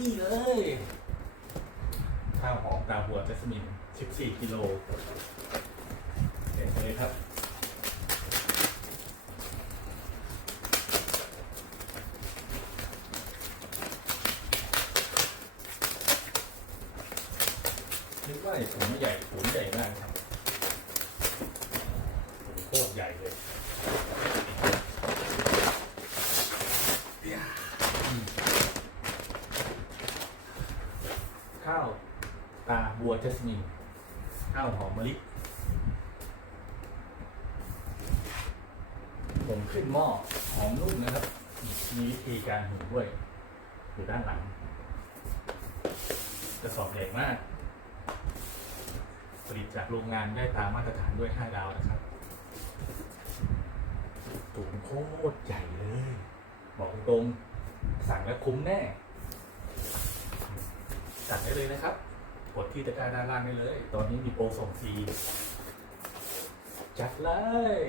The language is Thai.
นี่เลยข้าวหอมตาบัวจัสมิน 14 กิโลเห็นเลยครับคิดว่าไอ้ถุงใหญ่ถุงใหญ่มากครับโคตรใหญ่เลย ข้าวตาบัวจัสมินข้าวหอมมะลิผมขึ้นหม้อหอมนุ่มนะครับ มีวิธีการหุงด้วยอยู่ด้านหลังกระสอบใหญ่มาก ผลิตจากโรงงานได้ตามมาตรฐานด้วย 5 ดาวนะครับถุงโคตรใหญ่เลย บอกตรง สั่งแล้วคุ้มแน่ สั่งได้เลยนะครับ กดที่ตะกร้าด้านล่างได้เลย ตอนนี้มีโปรส่งฟรีจัดเลย